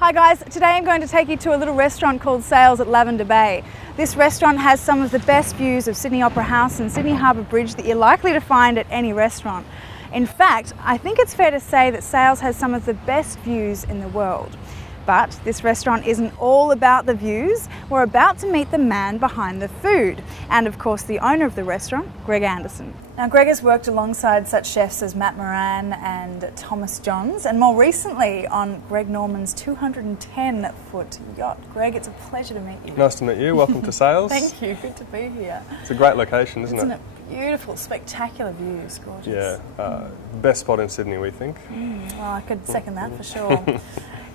Hi guys, today I'm going to take you to a little restaurant called Sales at Lavender Bay. This restaurant has some of the best views of Sydney Opera House and Sydney Harbour Bridge that you're likely to find at any restaurant. In fact, I think it's fair to say that Sales has some of the best views in the world. But this restaurant isn't all about the views. We're about to meet the man behind the food, and of course the owner of the restaurant, Greg Anderson. Now Greg has worked alongside such chefs as Matt Moran and Thomas Johns, and more recently on Greg Norman's 210-foot yacht. Greg, it's a pleasure to meet you. Nice to meet you. Welcome to Sales. Thank you, good to be here. It's a great location, isn't it? Beautiful, spectacular views, gorgeous. Yeah, best spot in Sydney, we think. Well, I could second that for sure.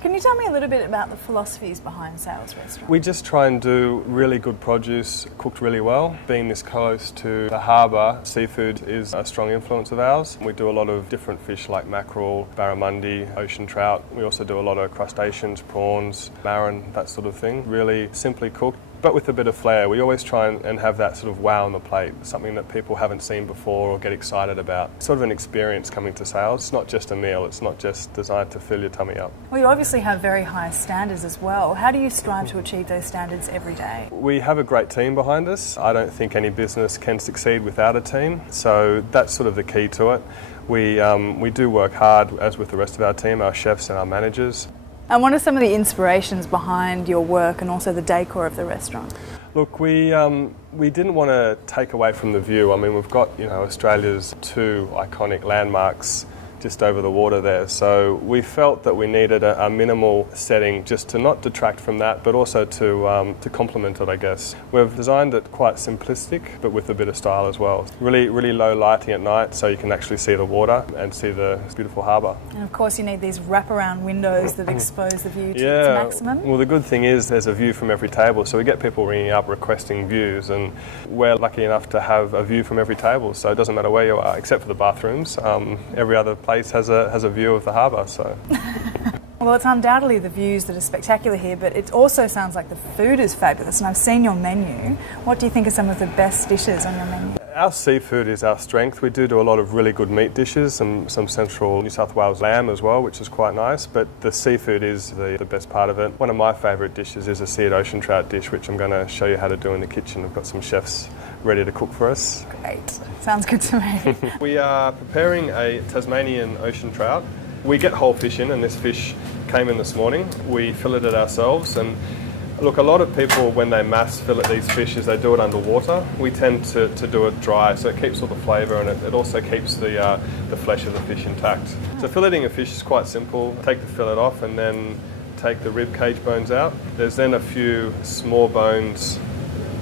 Can you tell me a little bit about the philosophies behind Sales Restaurant? We just try and do really good produce, cooked really well. Being this close to the harbour, seafood is a strong influence of ours. We do a lot of different fish like mackerel, barramundi, ocean trout. We also do a lot of crustaceans, prawns, marron, that sort of thing. Really simply cooked, but with a bit of flair. We always try and have that sort of wow on the plate, something that people haven't seen before or get excited about. Sort of an experience coming to Sales. It's not just a meal, it's not just designed to fill your tummy up. Well, you obviously have very high standards as well. How do you strive to achieve those standards every day? We have a great team behind us. I don't think any business can succeed without a team, so that's sort of the key to it. We do work hard, as with the rest of our team, our chefs and our managers. And what are some of the inspirations behind your work and also the decor of the restaurant? Look, we didn't want to take away from the view. I mean, we've got, Australia's two iconic landmarks just over the water there. So we felt that we needed a minimal setting just to not detract from that, but also to complement it, I guess. We've designed it quite simplistic, but with a bit of style as well. Really, really low lighting at night, so you can actually see the water and see the beautiful harbour. And of course you need these wraparound windows that expose the view to its maximum. Well, the good thing is there's a view from every table, so we get people ringing up requesting views, and we're lucky enough to have a view from every table, so it doesn't matter where you are, except for the bathrooms. Every other place has a view of the harbour, so. Well, it's undoubtedly the views that are spectacular here, but it also sounds like the food is fabulous, and I've seen your menu. What do you think are some of the best dishes on your menu? Our seafood is our strength. We do a lot of really good meat dishes, some central New South Wales lamb as well, which is quite nice, but the seafood is the best part of it. One of my favourite dishes is a seared ocean trout dish, which I'm going to show you how to do in the kitchen. We've got some chefs ready to cook for us. Great. Sounds good to me. We are preparing a Tasmanian ocean trout. We get whole fish in, and this fish came in this morning. We fillet it ourselves, and look, a lot of people when they mass fillet these fishes, they do it underwater. We tend to do it dry, so it keeps all the flavour, and it also keeps the flesh of the fish intact. So filleting a fish is quite simple. Take the fillet off and then take the rib cage bones out. There's then a few small bones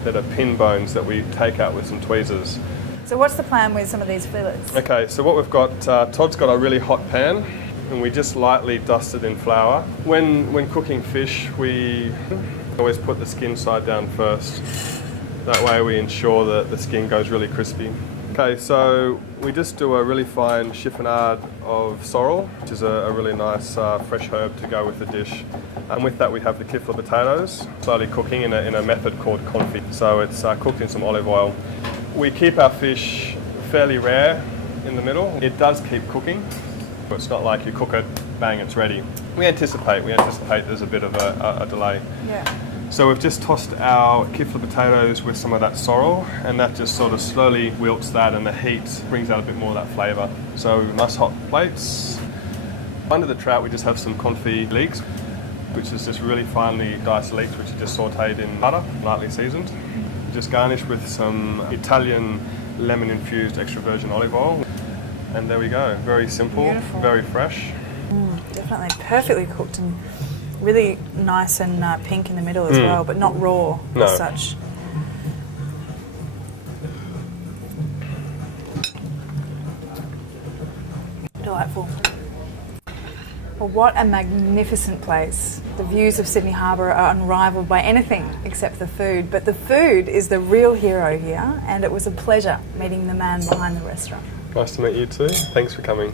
that are pin bones that we take out with some tweezers. So what's the plan with some of these fillets? Okay, so what we've got, Todd's got a really hot pan, and we just lightly dust it in flour. When cooking fish, we always put the skin side down first. That way we ensure that the skin goes really crispy. Okay, so we just do a really fine chiffonade of sorrel, which is a really nice fresh herb to go with the dish. And with that we have the kifla potatoes, slowly cooking in a method called confit. So it's cooked in some olive oil. We keep our fish fairly rare in the middle. It does keep cooking. It's not like you cook it, bang, it's ready. We anticipate there's a bit of a delay. Yeah. So we've just tossed our kifla potatoes with some of that sorrel, and that just sort of slowly wilts that, and the heat brings out a bit more of that flavour. So nice hot plates. Under the trout we just have some confit leeks, which is just really finely diced leeks, which are just sautéed in butter, lightly seasoned. Just garnished with some Italian lemon-infused extra virgin olive oil. And there we go. Very simple, beautiful. Very fresh. Definitely perfectly cooked and really nice and pink in the middle as well, but not raw as such. Delightful. Well, what a magnificent place. The views of Sydney Harbour are unrivaled by anything except the food, but the food is the real hero here, and it was a pleasure meeting the man behind the restaurant. Nice to meet you too. Thanks for coming.